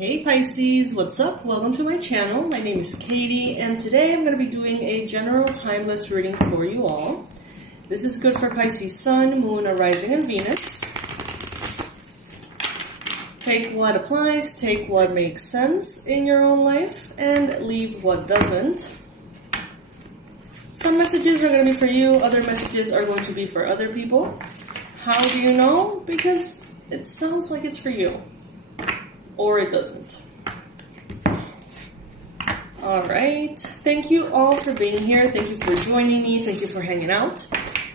Hey Pisces, what's up? Welcome to my channel. My name is Katie, and today I'm going to be doing a general timeless reading for you all. This is good for Pisces Sun, Moon, Rising, and Venus. Take what applies, take what makes sense in your own life, and leave what doesn't. Some messages are going to be for you, other messages are going to be for other people. How do you know? Because it sounds like it's for you. Or it doesn't. Alright, thank you all for being here. Thank you for joining me. Thank you for hanging out.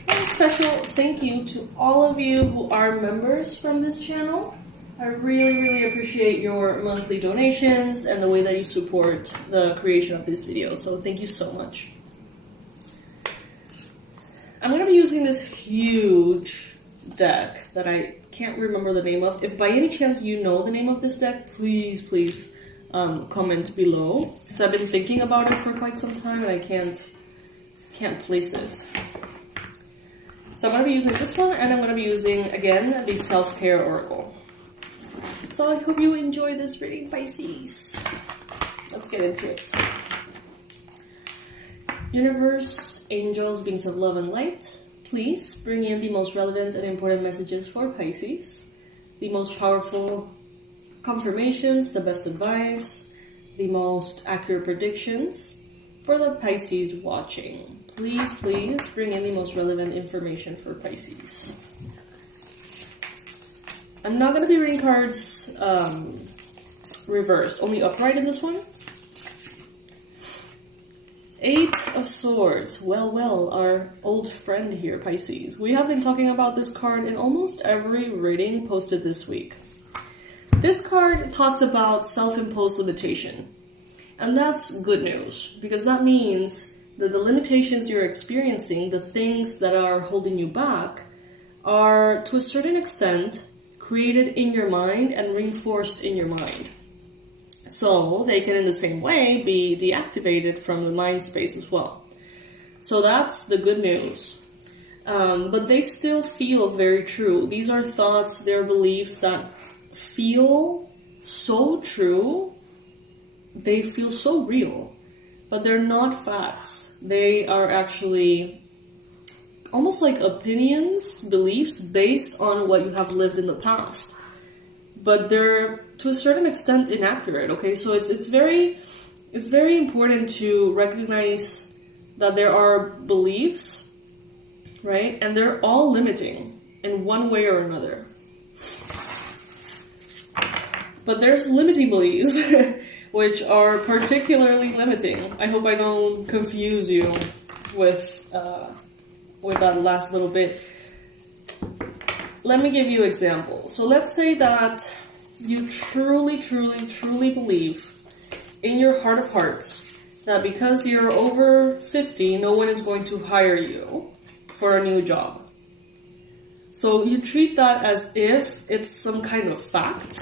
And a special thank you to all of you who are members from this channel. I really appreciate your monthly donations and the way that you support the creation of this video. So thank you so much. I'm going to be using this huge deck that I can't remember the name of. If by any chance you know the name of this deck, please comment below. So I've been thinking about it for quite some time and I can't place it. So I'm going to be using this one, and I'm going to be using again the Self-Care Oracle. So I hope you enjoy this reading, Pisces. Let's get into it. Universe, angels, beings of love and light, please bring in the most relevant and important messages for Pisces, the most powerful confirmations, the best advice, the most accurate predictions for the Pisces watching. Please bring in the most relevant information for Pisces. I'm not going to be reading cards reversed, only upright in this one. Eight of Swords. Well, our old friend here, Pisces. We have been talking about this card in almost every reading posted this week. This card talks about self-imposed limitation. And that's good news, because that means that the limitations you're experiencing, the things that are holding you back, are to a certain extent created in your mind and reinforced in your mind. So they can, in the same way, be deactivated from the mind space as well. So that's the good news. But they still feel very true. These are thoughts, they're beliefs that feel so true. They feel so real. But they're not facts. They are actually almost like opinions, beliefs based on what you have lived in the past. But they're, to a certain extent, inaccurate, okay? So it's very important to recognize that there are beliefs, right? And they're all limiting in one way or another. But there's limiting beliefs, which are particularly limiting. I hope I don't confuse you with that last little bit. Let me give you examples. So let's say that you truly believe in your heart of hearts that because you're over 50, no one is going to hire you for a new job. So you treat that as if it's some kind of fact,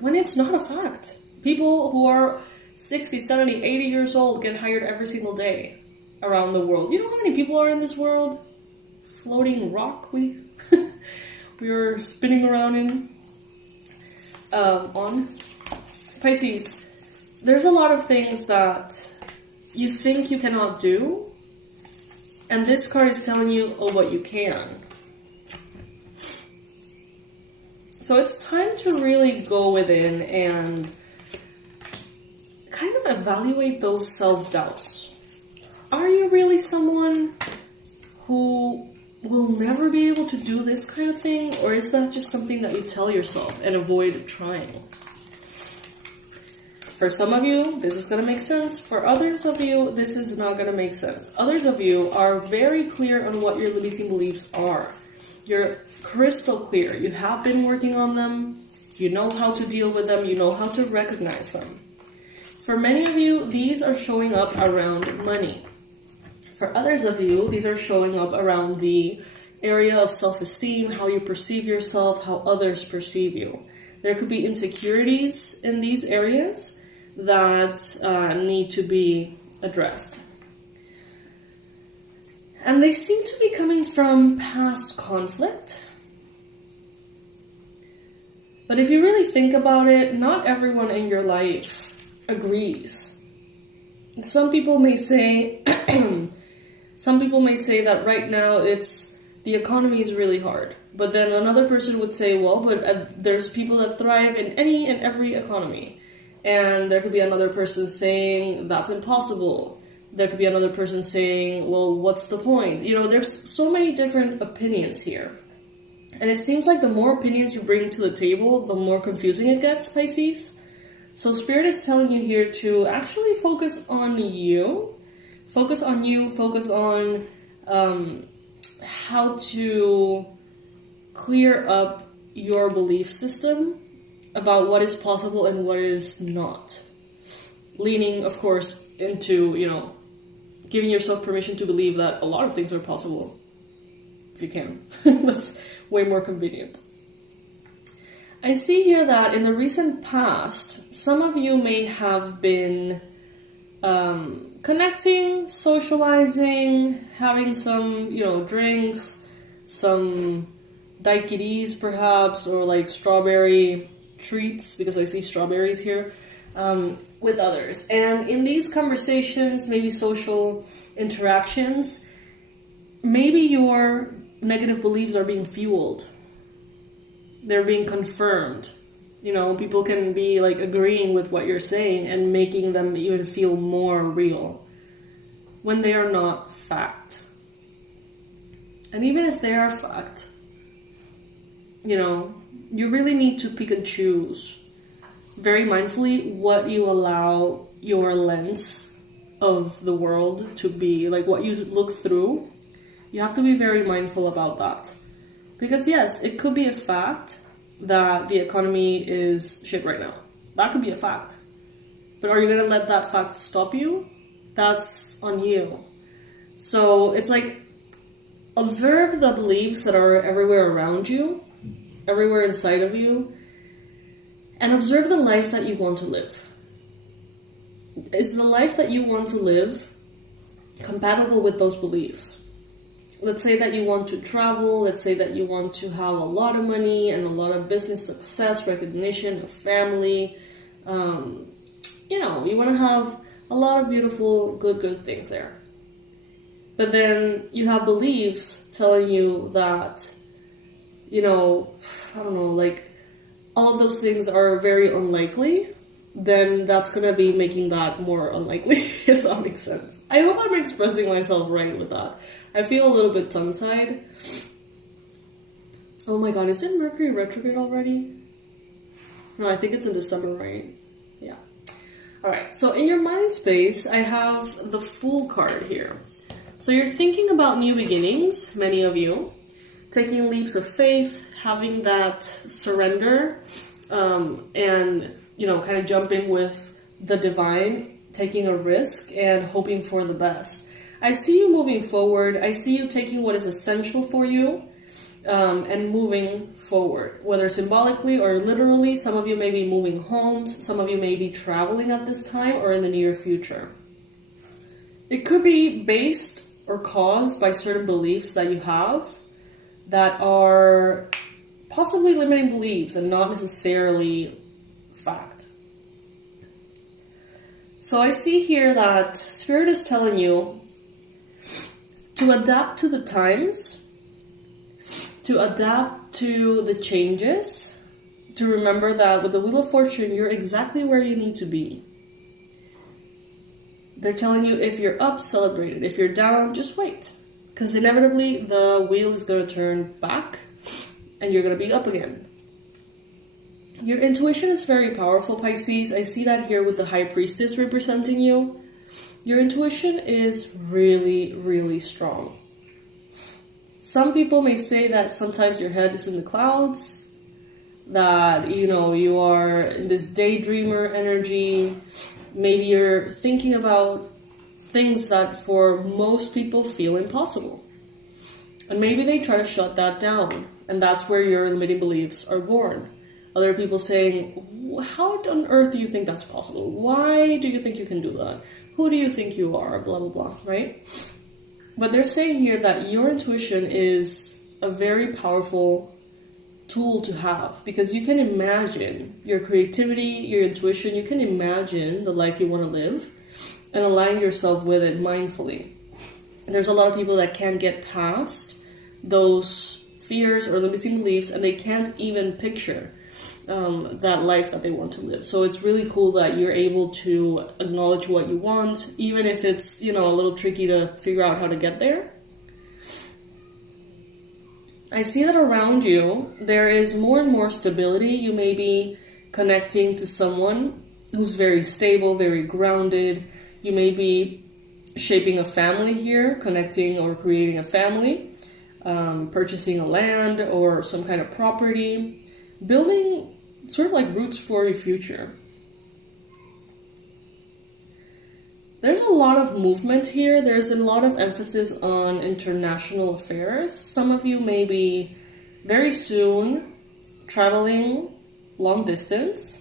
when it's not a fact. People who are 60, 70, 80 years old get hired every single day around the world. You know how many people are in this world? Floating rock we're spinning around in on Pisces. There's a lot of things that you think you cannot do, and this card is telling you what you can. So it's time to really go within and kind of evaluate those self-doubts. Are you really someone who will never be able to do this kind of thing, or is that just something that you tell yourself and avoid trying? For some of you, this is going to make sense. For others of you, this is not going to make sense. Others of you are very clear on what your limiting beliefs are. You're crystal clear. You have been working on them. You know how to deal with them. You know how to recognize them. For many of you, these are showing up around money. For others of you, these are showing up around the area of self-esteem, how you perceive yourself, how others perceive you. There could be insecurities in these areas that need to be addressed. And they seem to be coming from past conflict. But if you really think about it, not everyone in your life agrees. Some people may say, that right now the economy is really hard. But then another person would say, well, but there's people that thrive in any and every economy. And there could be another person saying, that's impossible. There could be another person saying, well, what's the point? There's so many different opinions here. And it seems like the more opinions you bring to the table, the more confusing it gets, Pisces. So Spirit is telling you here to actually focus on you. Focus on you. Focus on how to clear up your belief system about what is possible and what is not. Leaning, of course, into, giving yourself permission to believe that a lot of things are possible. If you can. That's way more convenient. I see here that in the recent past, some of you may have been connecting, socializing, having some, drinks, some daiquiris perhaps, or like strawberry treats, because I see strawberries here, with others. And in these conversations, maybe social interactions, maybe your negative beliefs are being fueled. They're being confirmed. People can be like agreeing with what you're saying and making them even feel more real when they are not fact. And even if they are fact, you really need to pick and choose very mindfully what you allow your lens of the world to be, like what you look through. You have to be very mindful about that. Because yes, it could be a fact that the economy is shit right now. That could be a fact. But are you going to let that fact stop you? That's on you. So it's like, observe the beliefs that are everywhere around you, everywhere inside of you, and observe the life that you want to live. Is the life that you want to live compatible with those beliefs? Let's say that you want to travel, let's say that you want to have a lot of money and a lot of business success, recognition, a family. You want to have a lot of beautiful, good things there. But then you have beliefs telling you that, like all of those things are very unlikely. Then that's going to be making that more unlikely, if that makes sense. I hope I'm expressing myself right with that. I feel a little bit tongue-tied. Oh my god, is it Mercury retrograde already? No, I think it's in December, right? Yeah. Alright, so in your mind space, I have the Fool card here. So you're thinking about new beginnings, many of you. Taking leaps of faith, having that surrender, and kind of jumping with the divine, taking a risk and hoping for the best. I see you moving forward. I see you taking what is essential for you and moving forward, whether symbolically or literally. Some of you may be moving homes. Some of you may be traveling at this time or in the near future. It could be based or caused by certain beliefs that you have that are possibly limiting beliefs and not necessarily fact. So I see here that Spirit is telling you to adapt to the times, to adapt to the changes, to remember that with the Wheel of Fortune, you're exactly where you need to be. They're telling you if you're up, celebrate it. If you're down, just wait. Because inevitably, the wheel is going to turn back and you're going to be up again. Your intuition is very powerful, Pisces. I see that here with the High Priestess representing you. Your intuition is really, really strong. Some people may say that sometimes your head is in the clouds, that, you are in this daydreamer energy. Maybe you're thinking about things that for most people feel impossible. And maybe they try to shut that down. And that's where your limiting beliefs are born. Other people saying, how on earth do you think that's possible? Why do you think you can do that? Who do you think you are? Blah, blah, blah, right? But they're saying here that your intuition is a very powerful tool to have, because you can imagine your creativity, your intuition, you can imagine the life you want to live and align yourself with it mindfully. There's a lot of people that can't get past those fears or limiting beliefs, and they can't even picture that life that they want to live. So it's really cool that you're able to acknowledge what you want, even if it's, you know, a little tricky to figure out how to get there. I see that around you, there is more and more stability. You may be connecting to someone who's very stable, very grounded. You may be shaping a family here, connecting or creating a family, purchasing a land or some kind of property, building sort of like roots for your future. There's a lot of movement here. There's a lot of emphasis on international affairs. Some of you may be very soon traveling long distance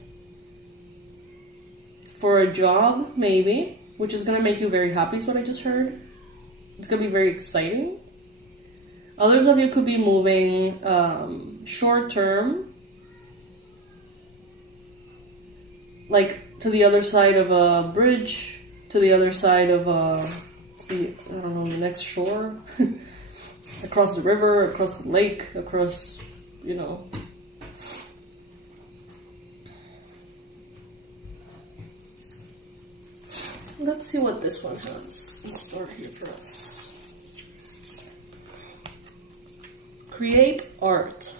for a job, maybe, which is going to make you very happy, is what I just heard. It's going to be very exciting. Others of you could be moving short term, like to the other side of a bridge, to the other side of the next shore, across the river, across the lake, across, you know. Let's see what this one has in store here for us. Create art.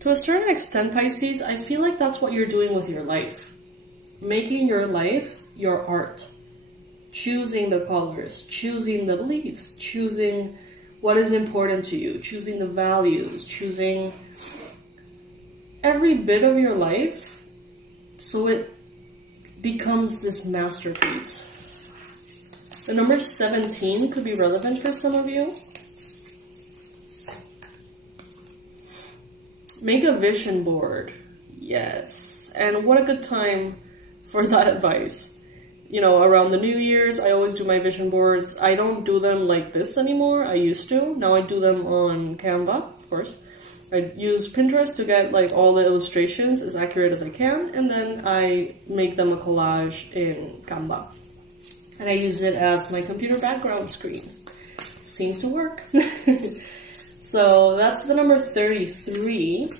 To a certain extent, Pisces, I feel like that's what you're doing with your life. Making your life your art. Choosing the colors, choosing the beliefs, choosing what is important to you, choosing the values, choosing every bit of your life so it becomes this masterpiece. The number 17 could be relevant for some of you. Make a vision board. Yes. And what a good time for that advice. You know, around the New Year's, I always do my vision boards. I don't do them like this anymore. I used to. Now I do them on Canva, of course. I use Pinterest to get like all the illustrations as accurate as I can, and then I make them a collage in Canva. And I use it as my computer background screen. Seems to work. So that's the number 33.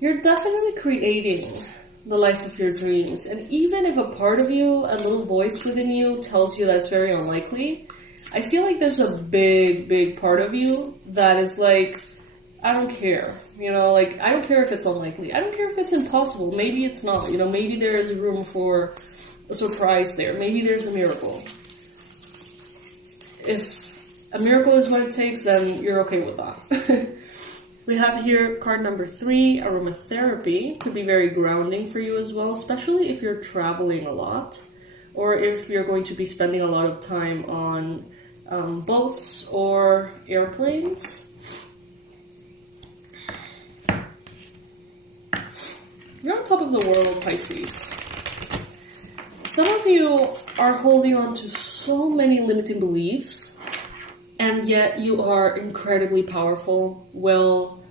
You're definitely creating the life of your dreams. And even if a part of you, a little voice within you tells you that's very unlikely, I feel like there's a big part of you that is like, I don't care. You know, like, I don't care if it's unlikely. I don't care if it's impossible. Maybe it's not. You know, maybe there is room for a surprise there. Maybe there's a miracle. If a miracle is what it takes, then you're okay with that. We have here card number 3, aromatherapy. Could be very grounding for you as well, especially if you're traveling a lot or if you're going to be spending a lot of time on boats or airplanes. You're on top of the world, Pisces. Some of you are holding on to so many limiting beliefs, and yet you are incredibly powerful, well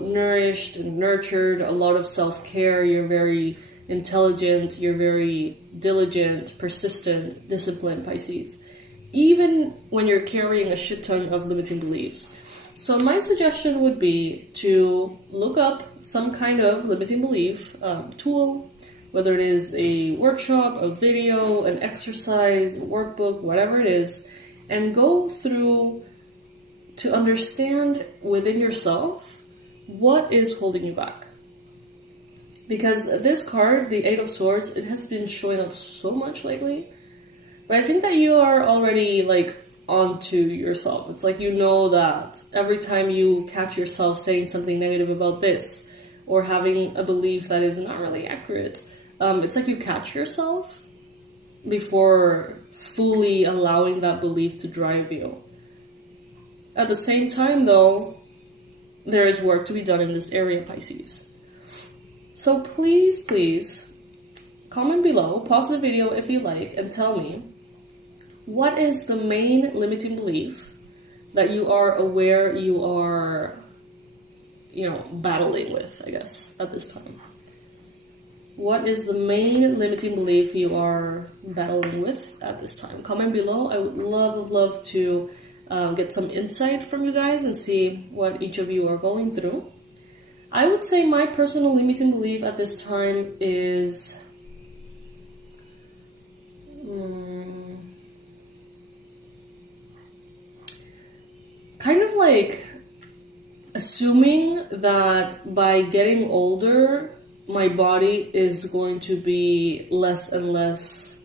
nourished and nurtured, a lot of self-care. You're very intelligent, you're very diligent, persistent, disciplined, Pisces. Even when you're carrying a shit ton of limiting beliefs. So my suggestion would be to look up some kind of limiting belief tool, whether it is a workshop, a video, an exercise, a workbook, whatever it is, and go through to understand within yourself what is holding you back. Because this card, the 8 of Swords, it has been showing up so much lately, but I think that you are already like onto yourself. It's like, you know, that every time you catch yourself saying something negative about this or having a belief that is not really accurate, it's like you catch yourself before fully allowing that belief to drive you. At the same time, though, there is work to be done in this area, Pisces. So please comment below, pause the video if you like, and tell me, what is the main limiting belief that you are aware you are, you know, battling with, I guess, at this time. What is the main limiting belief you are battling with at this time? Comment below. I would love to get some insight from you guys and see what each of you are going through. I would say my personal limiting belief at this time is kind of like assuming that by getting older, my body is going to be less and less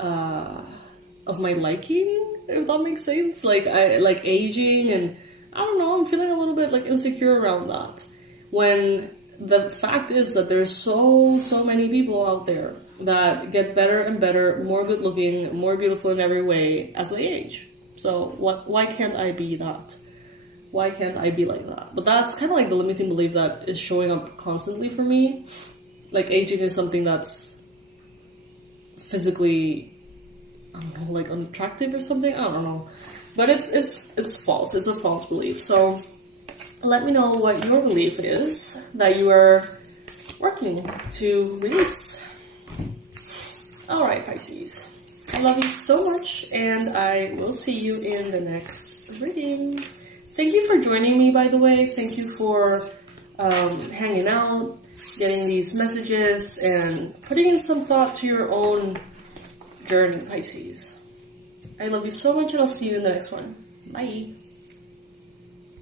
of my liking, if that makes sense. Like I like aging, and I don't know, I'm feeling a little bit like insecure around that. When the fact is that there's so many people out there that get better and better, more good looking, more beautiful in every way as they age. So why can't I be that? Why can't I be like that? But that's kind of like the limiting belief that is showing up constantly for me. Like aging is something that's physically, I don't know, like unattractive or something. I don't know. But it's false. It's a false belief. So let me know what your belief is that you are working to release. Alright, Pisces. I love you so much, and I will see you in the next reading. Thank you for joining me, by the way. Thank you for hanging out, getting these messages, and putting in some thought to your own journey, Pisces. I love you so much, and I'll see you in the next one. Bye.